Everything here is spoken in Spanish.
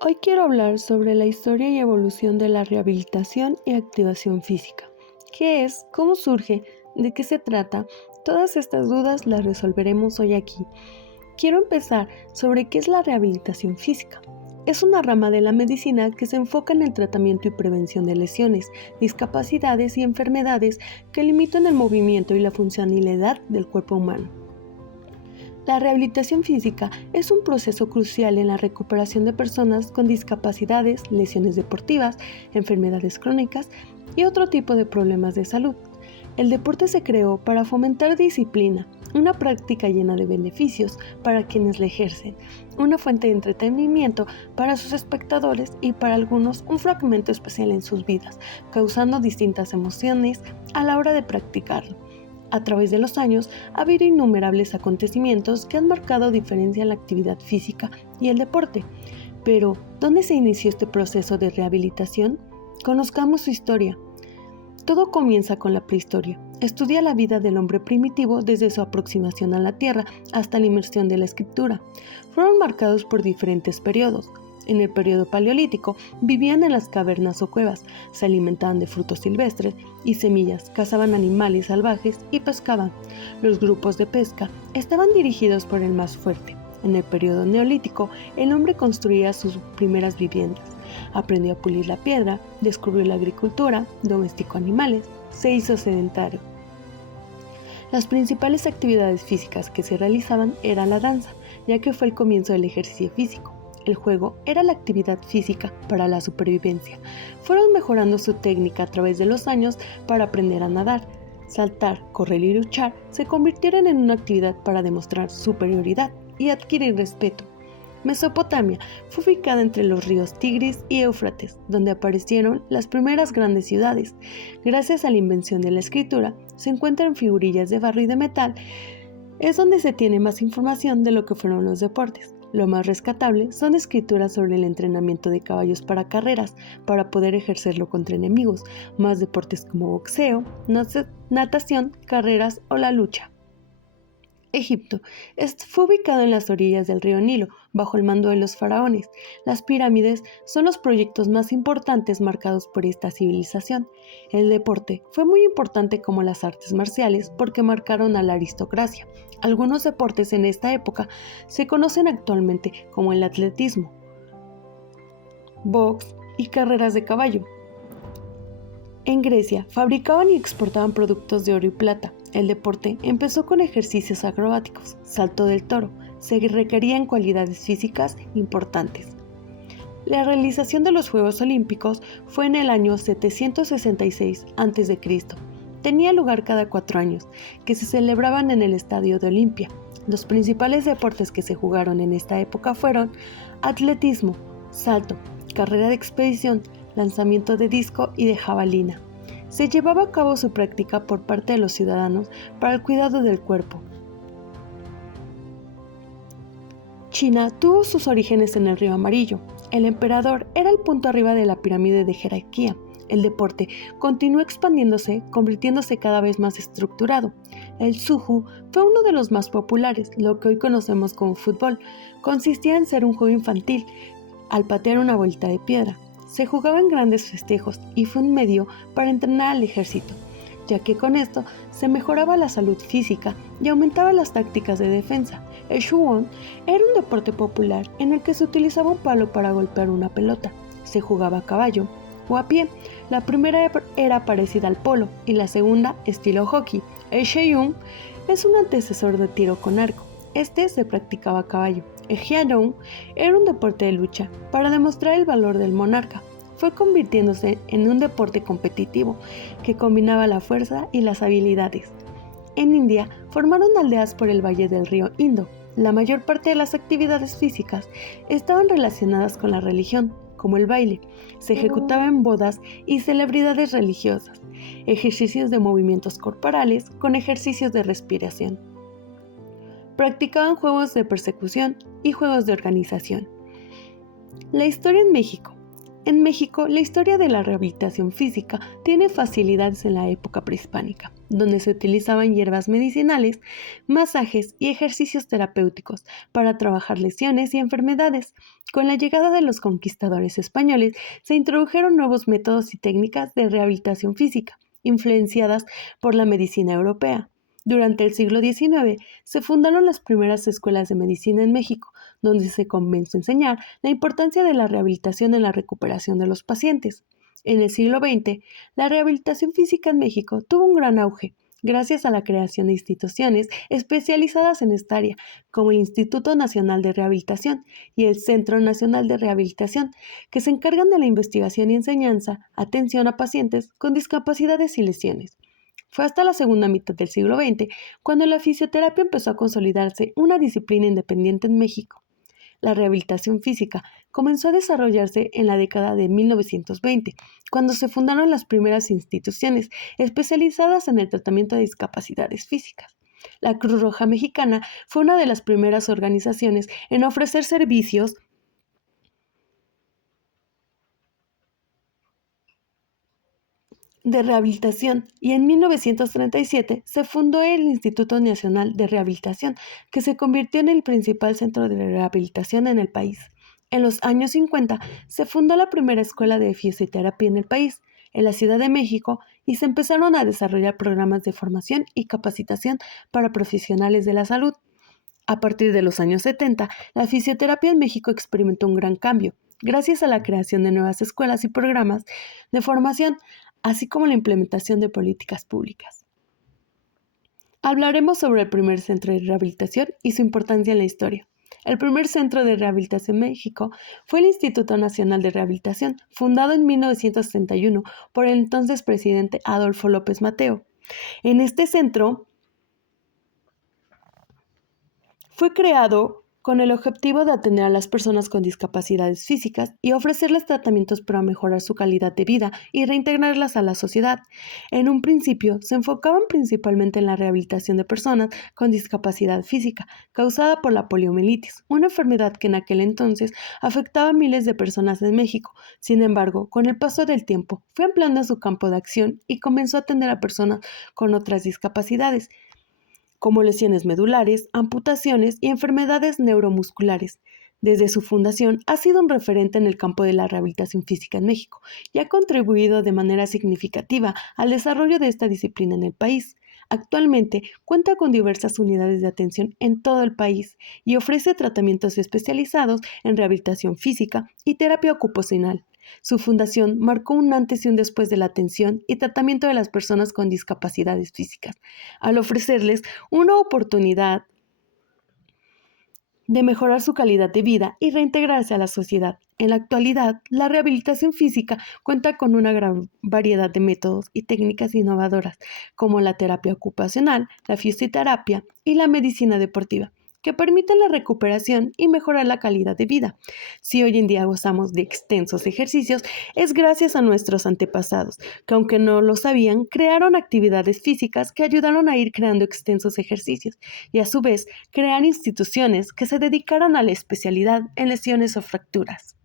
Hoy quiero hablar sobre la historia y evolución de la rehabilitación y activación física. ¿Qué es? ¿Cómo surge? ¿De qué se trata? Todas estas dudas las resolveremos hoy aquí. Quiero empezar sobre qué es la rehabilitación física. Es una rama de la medicina que se enfoca en el tratamiento y prevención de lesiones, discapacidades y enfermedades que limitan el movimiento y la funcionalidad del cuerpo humano. La rehabilitación física es un proceso crucial en la recuperación de personas con discapacidades, lesiones deportivas, enfermedades crónicas y otro tipo de problemas de salud. El deporte se creó para fomentar disciplina, una práctica llena de beneficios para quienes la ejercen, una fuente de entretenimiento para sus espectadores y para algunos un fragmento especial en sus vidas, causando distintas emociones a la hora de practicarlo. A través de los años ha habido innumerables acontecimientos que han marcado diferencia en la actividad física y el deporte. Pero, ¿dónde se inició este proceso de rehabilitación? Conozcamos su historia. Todo comienza con la prehistoria. Estudia la vida del hombre primitivo desde su aproximación a la Tierra hasta la inmersión de la escritura. Fueron marcados por diferentes periodos. En el periodo paleolítico vivían en las cavernas o cuevas, se alimentaban de frutos silvestres y semillas, cazaban animales salvajes y pescaban. Los grupos de pesca estaban dirigidos por el más fuerte. En el periodo neolítico, el hombre construía sus primeras viviendas. Aprendió a pulir la piedra, descubrió la agricultura, domesticó animales, se hizo sedentario. Las principales actividades físicas que se realizaban era la danza, ya que fue el comienzo del ejercicio físico. El juego era la actividad física para la supervivencia. Fueron mejorando su técnica a través de los años para aprender a nadar. Saltar, correr y luchar se convirtieron en una actividad para demostrar superioridad y adquirir respeto. Mesopotamia fue ubicada entre los ríos Tigris y Éufrates, donde aparecieron las primeras grandes ciudades. Gracias a la invención de la escritura, se encuentran figurillas de barro y de metal. Es donde se tiene más información de lo que fueron los deportes. Lo más rescatable son escrituras sobre el entrenamiento de caballos para carreras, para poder ejercerlo contra enemigos, más deportes como boxeo, natación, carreras o la lucha. Egipto fue ubicado en las orillas del río Nilo, bajo el mando de los faraones. Las pirámides son los proyectos más importantes marcados por esta civilización. El deporte fue muy importante como las artes marciales porque marcaron a la aristocracia. Algunos deportes en esta época se conocen actualmente como el atletismo, box y carreras de caballo. En Grecia, fabricaban y exportaban productos de oro y plata. El deporte empezó con ejercicios acrobáticos, salto del toro. Se requerían cualidades físicas importantes. La realización de los Juegos Olímpicos fue en el año 766 a.C. Tenía lugar cada 4 años, que se celebraban en el estadio de Olimpia. Los principales deportes que se jugaron en esta época fueron atletismo, salto, carrera de expedición, lanzamiento de disco y de jabalina. Se llevaba a cabo su práctica por parte de los ciudadanos para el cuidado del cuerpo. China tuvo sus orígenes en el Río Amarillo. El emperador era el punto arriba de la pirámide de jerarquía. El deporte continuó expandiéndose, convirtiéndose cada vez más estructurado. El Suju fue uno de los más populares, lo que hoy conocemos como fútbol. Consistía en ser un juego infantil, al patear una bolita de piedra. Se jugaba en grandes festejos y fue un medio para entrenar al ejército, ya que con esto se mejoraba la salud física y aumentaba las tácticas de defensa. El Shuon era un deporte popular en el que se utilizaba un palo para golpear una pelota. Se jugaba a caballo o a pie. La primera era parecida al polo y la segunda estilo hockey. El Sheyun es un antecesor de tiro con arco. Este se practicaba a caballo. El Hyeon era un deporte de lucha para demostrar el valor del monarca. Fue convirtiéndose en un deporte competitivo que combinaba la fuerza y las habilidades. En India formaron aldeas por el valle del río Indo. La mayor parte de las actividades físicas estaban relacionadas con la religión, como el baile. Se ejecutaba en bodas y celebridades religiosas, ejercicios de movimientos corporales con ejercicios de respiración. Practicaban juegos de persecución y juegos de organización. La historia en México. En México, la historia de la rehabilitación física tiene facilidades en la época prehispánica, donde se utilizaban hierbas medicinales, masajes y ejercicios terapéuticos para trabajar lesiones y enfermedades. Con la llegada de los conquistadores españoles, se introdujeron nuevos métodos y técnicas de rehabilitación física, influenciadas por la medicina europea. Durante el siglo XIX se fundaron las primeras escuelas de medicina en México, donde se comenzó a enseñar la importancia de la rehabilitación en la recuperación de los pacientes. En el siglo XX, la rehabilitación física en México tuvo un gran auge, gracias a la creación de instituciones especializadas en esta área, como el Instituto Nacional de Rehabilitación y el Centro Nacional de Rehabilitación, que se encargan de la investigación y enseñanza, atención a pacientes con discapacidades y lesiones. Fue hasta la segunda mitad del siglo XX cuando la fisioterapia empezó a consolidarse una disciplina independiente en México. La rehabilitación física comenzó a desarrollarse en la década de 1920, cuando se fundaron las primeras instituciones especializadas en el tratamiento de discapacidades físicas. La Cruz Roja Mexicana fue una de las primeras organizaciones en ofrecer servicios de rehabilitación y en 1937 se fundó el Instituto Nacional de Rehabilitación, que se convirtió en el principal centro de rehabilitación en el país. En los años 50 se fundó la primera escuela de fisioterapia en el país, en la Ciudad de México, y se empezaron a desarrollar programas de formación y capacitación para profesionales de la salud. A partir de los años 70, la fisioterapia en México experimentó un gran cambio, gracias a la creación de nuevas escuelas y programas de formación, así como la implementación de políticas públicas. Hablaremos sobre el primer centro de rehabilitación y su importancia en la historia. El primer centro de rehabilitación en México fue el Instituto Nacional de Rehabilitación, fundado en 1931 por el entonces presidente Adolfo López Mateo. En este centro fue creado con el objetivo de atender a las personas con discapacidades físicas y ofrecerles tratamientos para mejorar su calidad de vida y reintegrarlas a la sociedad. En un principio, se enfocaban principalmente en la rehabilitación de personas con discapacidad física, causada por la poliomielitis, una enfermedad que en aquel entonces afectaba a miles de personas en México. Sin embargo, con el paso del tiempo, fue ampliando su campo de acción y comenzó a atender a personas con otras discapacidades, como lesiones medulares, amputaciones y enfermedades neuromusculares. Desde su fundación ha sido un referente en el campo de la rehabilitación física en México y ha contribuido de manera significativa al desarrollo de esta disciplina en el país. Actualmente cuenta con diversas unidades de atención en todo el país y ofrece tratamientos especializados en rehabilitación física y terapia ocupacional. Su fundación marcó un antes y un después de la atención y tratamiento de las personas con discapacidades físicas, al ofrecerles una oportunidad de mejorar su calidad de vida y reintegrarse a la sociedad. En la actualidad, la rehabilitación física cuenta con una gran variedad de métodos y técnicas innovadoras, como la terapia ocupacional, la fisioterapia y la medicina deportiva, que permiten la recuperación y mejorar la calidad de vida. Si hoy en día gozamos de extensos ejercicios, es gracias a nuestros antepasados, que aunque no lo sabían, crearon actividades físicas que ayudaron a ir creando extensos ejercicios y a su vez crear instituciones que se dedicaran a la especialidad en lesiones o fracturas.